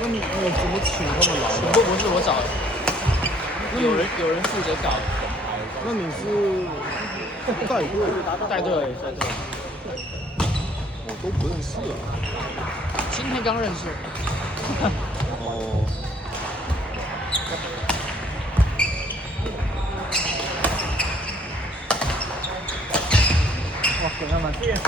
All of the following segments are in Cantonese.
那你怎么请他们来？不是我找的，有人负责搞。那你是带队？带队。我都不认识啊。今天刚认识。哦。哇，给他们这样。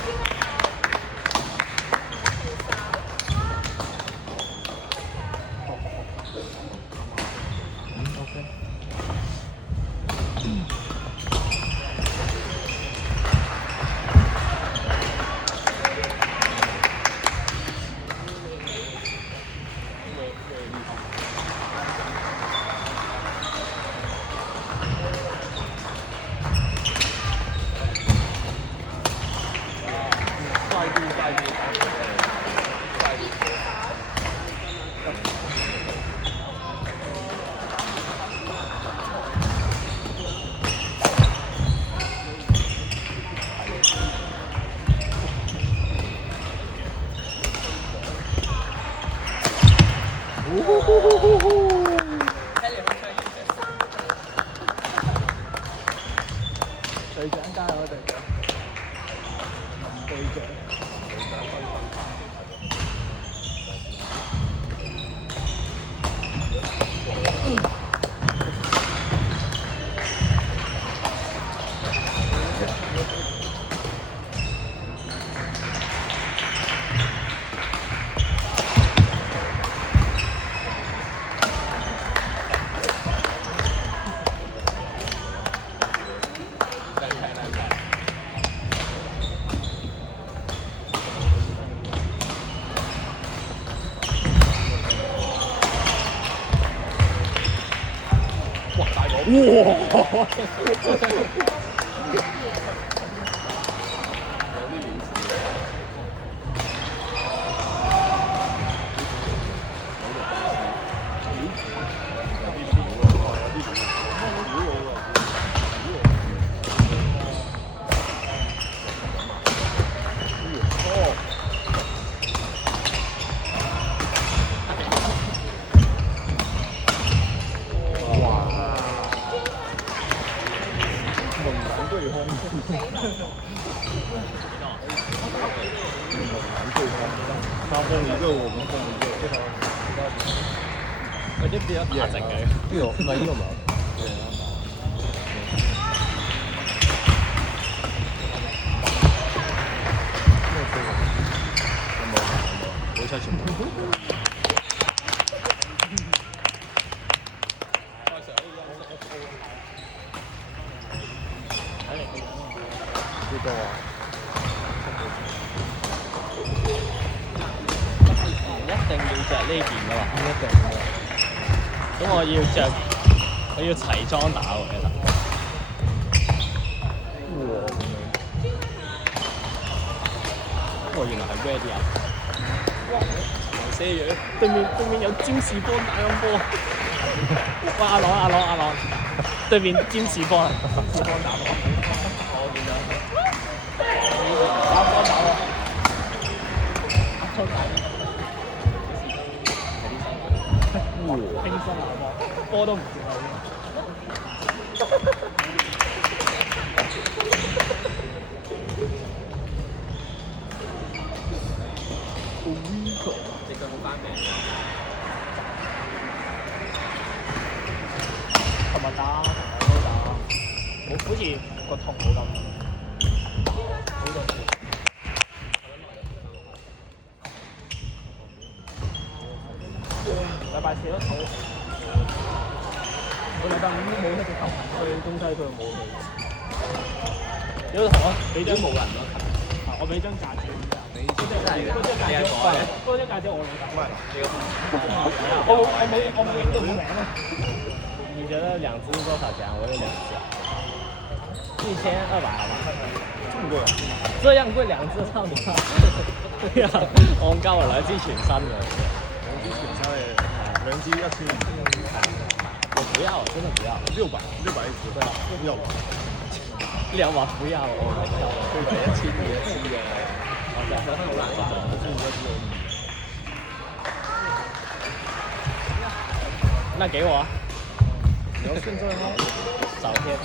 隊長加油，隊長！隊長。哇！他封一个，我們封一個。嗰啲變咗價值嘅。呢個唔係呢個嘛？冇出全部。幾多啊？一定要着呢件㗎嘛？一定嘅。咁我要齊裝打喎，其實。哇！原來係 ready 啊！哇！寫嘢，對面有占士邦打緊波。哇！阿朗，對面占士邦啊！占士邦打波。我見到。打波。輕鬆打波都唔掂啊！你腳好班命。琴日打，好似個痛冇咁。禮拜四都唞。我禮拜五都冇得隻球，去中西區冇去。有同我俾張冇人咯，我俾張假紙。嗰張假紙我老豆。我冇影到名啊。你覺得兩支多少錢？我有兩支，1200好嗎？這麼貴啊？這樣貴兩支差唔多。對啊，戇鳩啊，兩支全新嘅。兩支全新嘅，兩支1000。我不要，真的不要。600一支。對啊，要吧？200不要，我沒要。600 1000一支嘅。好難找，1支。那給我啊！你要現在嗎？找天。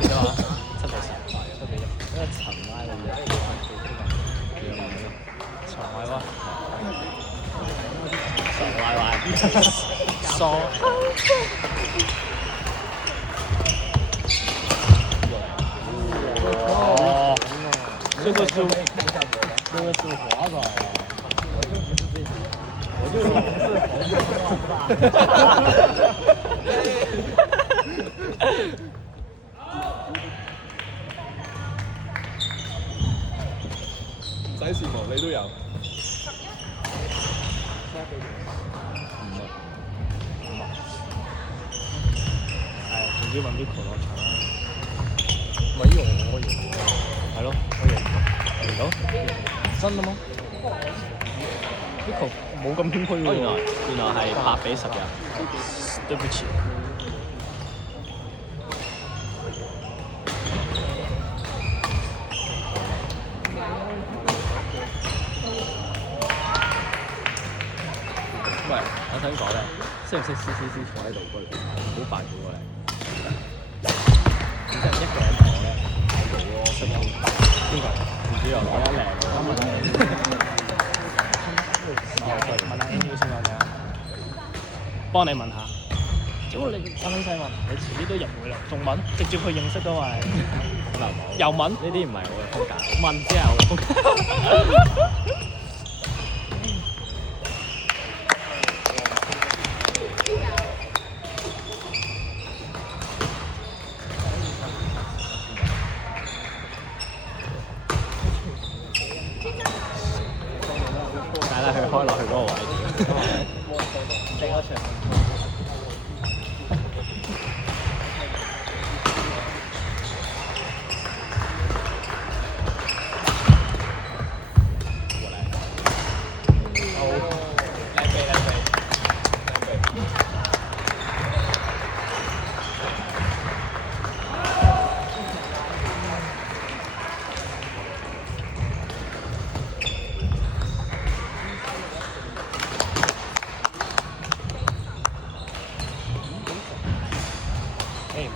幾多啊？7比10，7比1，因為陳拉嘅嘢，陳拉哇，陳拉哇，傻。哦，這個是滑的。唔使羨慕，你都有。係，總之揾啲球落場啦。咪用我贏。係咯，我贏到，真的嗎？啲球冇咁偏虛喎。原來係8比10嘅，對不起。喂，我想講咧，識唔識 CCC 坐喺度過嚟？好快過過嚟。然之後一個人同我咧，我識邊個？唔知啊，攞1零。問下 Andy 先講嘅，幫你問下。屌你細蚊細問，你遲啲都入會啦，仲問？直接去認識都係。又問？呢啲唔係我嘅風格。問先係我嘅風格。帶啦，佢開落去嗰個位。整咗場。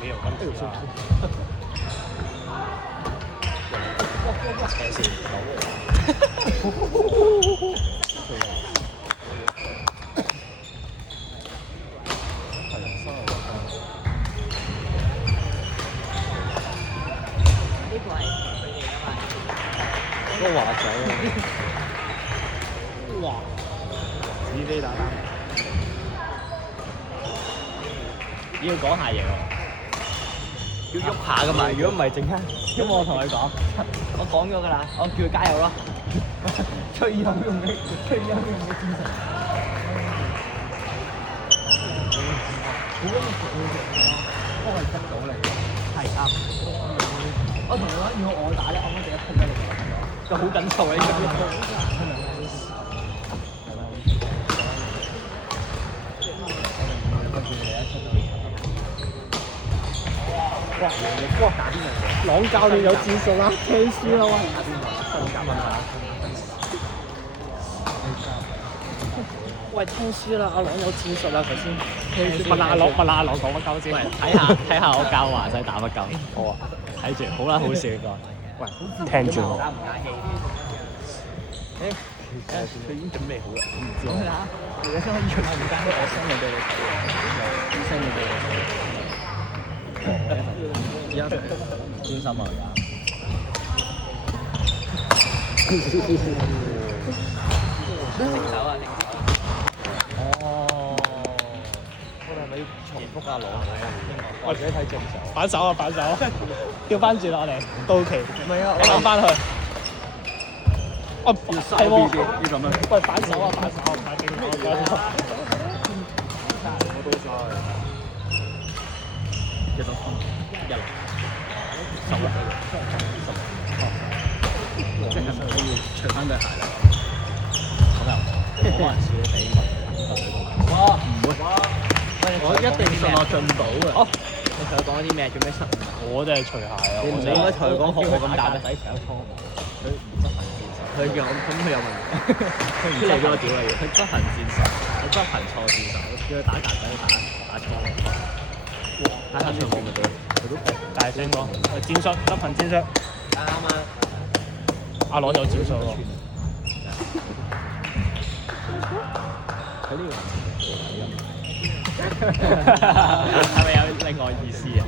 沒有問題啊。扯線，嗰個華仔啊！哇！自己打單，要講下嘢喎。要喐下噶嘛，如果唔係陣間，咁我同佢講，我講咗噶啦，我叫佢加油咯，最有用嘅精神。幫佢執到嚟，係啱。我同佢講，如果我打咧，我一定一撲俾你嘅，就好緊湊啊！呢個。哇！朗教練有戰術啦，聽書啦喂！喂，聽書啦，阿朗有戰術啦，頭先。問阿朗講乜鳩先？喂，睇下我教華仔打乜鳩。好啊，睇住，好啦，好笑個。喂，聽住我。打唔打氣？佢已經準備好啦，唔知。講下，而家先可以出唔得，我 send 嘢俾你睇。send 嘢俾你。而家專心啊！而家定手啊！哦，我哋係咪要重複阿朗？我自己睇正手。反手啊！反手！調翻轉啦，我哋到期。唔係啊，我諗翻去。哦，係喎，要咁樣。喂，反手啊！反手！反手！我都晒。幾多分？1-0。16。哇！即係咪可以除翻對鞋咧？咁又可能少啲俾哇！唔會，我一定信我進到嘅。好，你同佢講啲咩？做咩失誤？我真係除鞋啊！你唔應該同佢講學我咁大個仔除咗初嘛。佢唔執行戰術，佢有咁佢有問題。佢唔知你俾我屌你，佢執行戰術，佢執行錯戰術，叫佢打格仔打錯。打下場冇咪對，佢都大聲講，戰術執行戰術。啱啊！阿朗有戰術喎。佢呢個係咪有另外意思啊？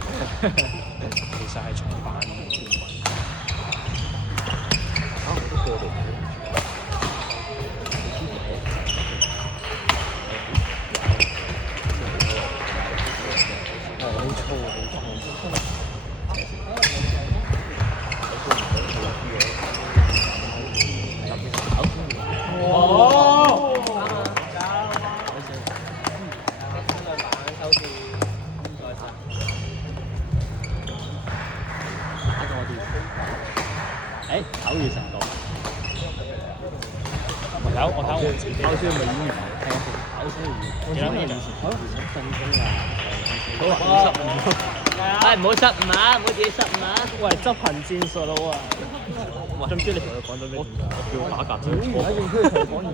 其實係重版冠軍。我都過到。好粗啊！我睇我自己。考試係咪演員？係啊，考試幾多年？20分鐘啊！好啊，唔好失誤。係唔好失誤啊！唔好自己失誤啊！喂，執行戰術咯喎！仲唔知你同佢講咗咩？我叫打格仔。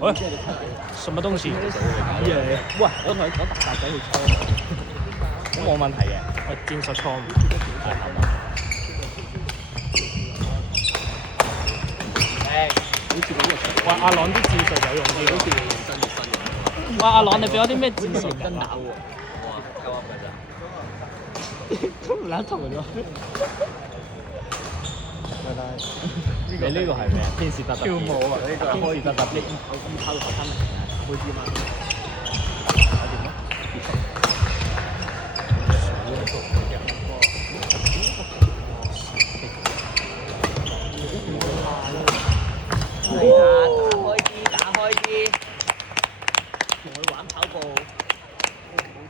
喂，什麼東西？喂，我同佢講打格仔去錯，咁冇問題嘅。喂，戰術錯誤。哇！阿朗啲戰術有用啲，好似你認真認真嘅。哇！阿朗，你俾我啲咩戰術真打喎？哇！夠噏㗎咋？都唔撚同咗。你呢個係咩啊？天使特特跳舞啊！呢個天使特特啲，我跑到頭3名啊，會知嘛？搞掂咯，結束。打開啲，同佢玩跑步。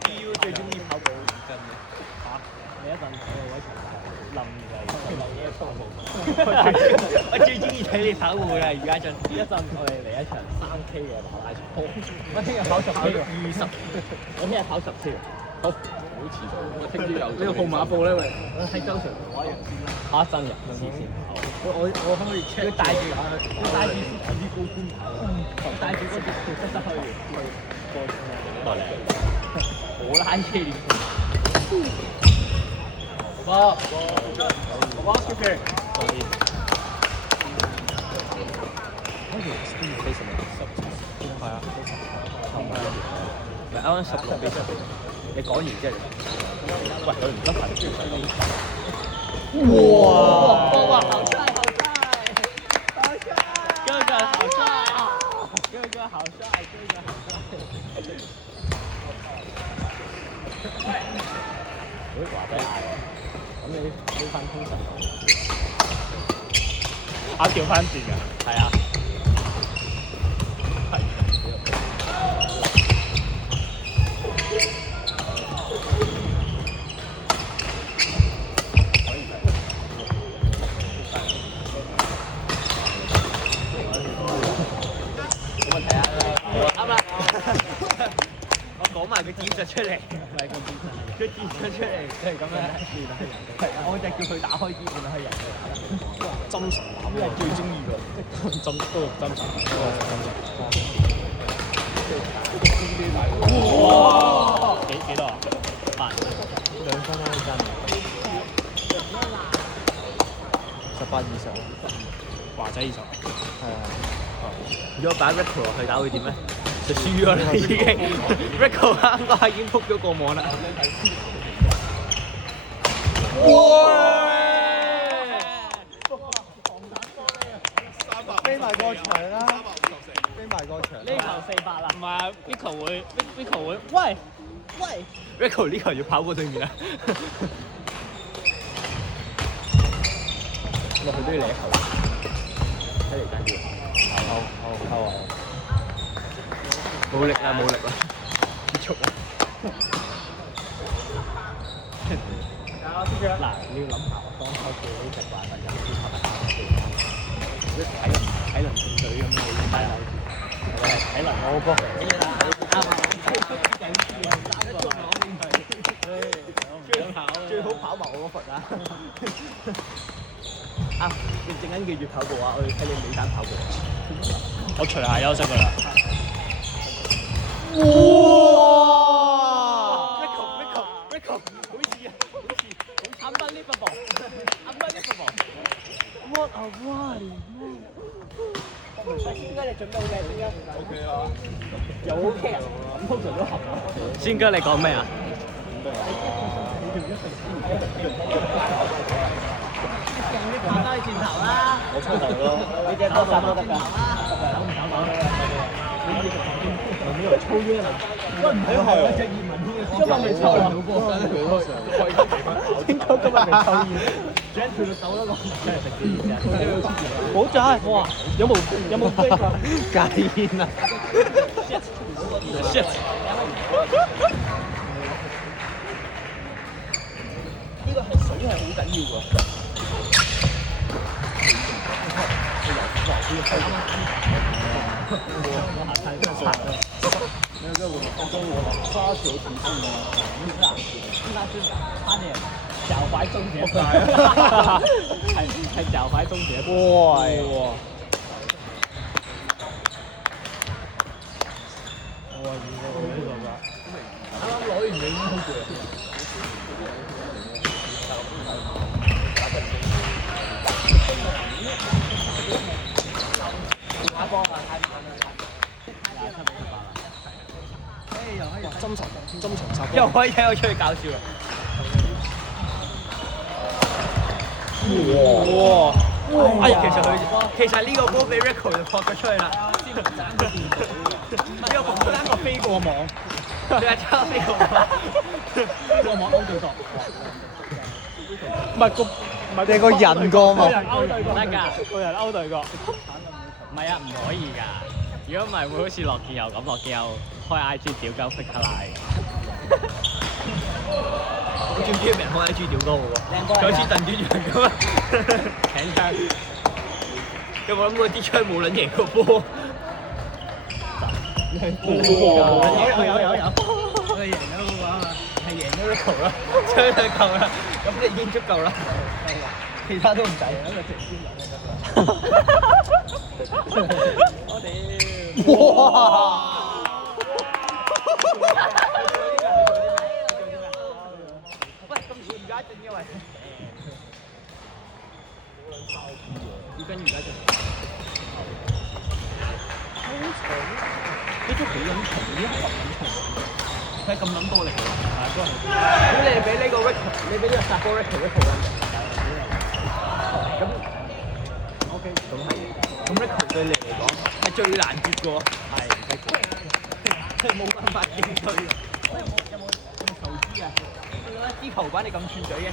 腰最中意跑步近嘅。嚇！你一陣睇我位冧㗎，我最中意睇你跑步㗎，而家一陣我哋嚟一場3K 嘅馬拉松。我聽日跑10K 20，我聽日跑10K。好，好遲到。我聽朝有呢個號碼布咧，喂，我喺周場攞一樣先啦。嚇！真人黐線跑。我可唔可以 check？要帶住啲高官跑，帶住嗰啲條質去過嚟，好撚黐線。爸爸 keep 好啲。非常10，係啊，唔係啱啱16比10，你講完之後，喂，佢唔得閒。哇！好帥！哥哥好帥！哥哥好帥！好華仔嗌喎，咁你調翻通神我調翻轉㗎，係啊。講埋個戰術出嚟，唔係個戰術，個戰術出嚟，係咁樣。係，我就叫佢打開啲，變到係人去打啦。針神打，呢係最中意㗎，針都用針神。哇！幾多啊？8。2分啦，真。18-20。華仔20。係啊。如果擺 Rico 落去打會點咧？就輸咗啦已經 ，Rico 啱啱已經撲咗個網啦。哇！飛埋個場啦！飛埋個場。呢球400啦。唔係 ，Rico 會 喂 ，Rico 呢球要跑過對面啊！落去都要嚟一球。睇嚟緊要。好啊！冇力啦，結束啦。嗱，你要諗下，我當初叫呢隻怪物有啲拍得啱嘅地方。我波。最好跑埋我嗰份啊！啊，你陣間記住跑步啊！我要睇你尾單跑步。我除下休息㗎啦。哇 ！Rico，好似啊，好似 Unbelievable！Unbelievable！ What a run！ 應該你準備好靚先啊 ？OK 啊，又 OK 啊，咁通常都合。先哥，你講咩啊？跑多去轉頭啦！我出頭咯，你隻多手都得㗎。走唔走到咧？你以為抽煙啊？都唔係喎，隻葉文今日未抽啊！應該今日未抽煙。將佢個手都落出嚟食煙啫。好仔，哇！有冇飛啊？戒煙啊 shit！ 呢個係水係好緊要㗎。没有这我跟我杀球提示吗？應該是差點腳踝終結賽，係腳踝終結賽。哇！啱啱攞完你已經好攰。打波啊！太慢啦！斟茶插又可以睇我出去搞笑啦！哇！哎呀，其實呢個波俾 Rico 就撲咗出去啦。呢個防單個飛過網，你係差飛過網，飛過網勾對角。唔係個你個人過嘛？勾對角得㗎，個人勾對角。唔係啊，唔可以㗎。如果唔係會好似樂健佑咁，樂健佑開 IG 屌鳩 fit 卡拉。你知唔知名開 IG 屌鳩我喎？就好似鄧主任咁啊！請槍。有冇諗過啲槍冇撚贏個波？有。我哋贏咗嗰個啊嘛，係贏咗 Rico 啦，槍就夠啦，咁你已經足夠啦，其他都唔使。我哋哇！喂，咁似而家整嘅喂，要跟而家整。呢足幾撚長？呢係好長。佢咁撚多力㗎，係啊，都係。咁你俾呢個 Rico，你俾呢個殺波 Rico 撚咁 OK， 咁係。咁 Rico 對你嚟講係最難接嘅喎。係冇辦法應對嘅。有冇投資啊？支球板你咁串嘴嘅？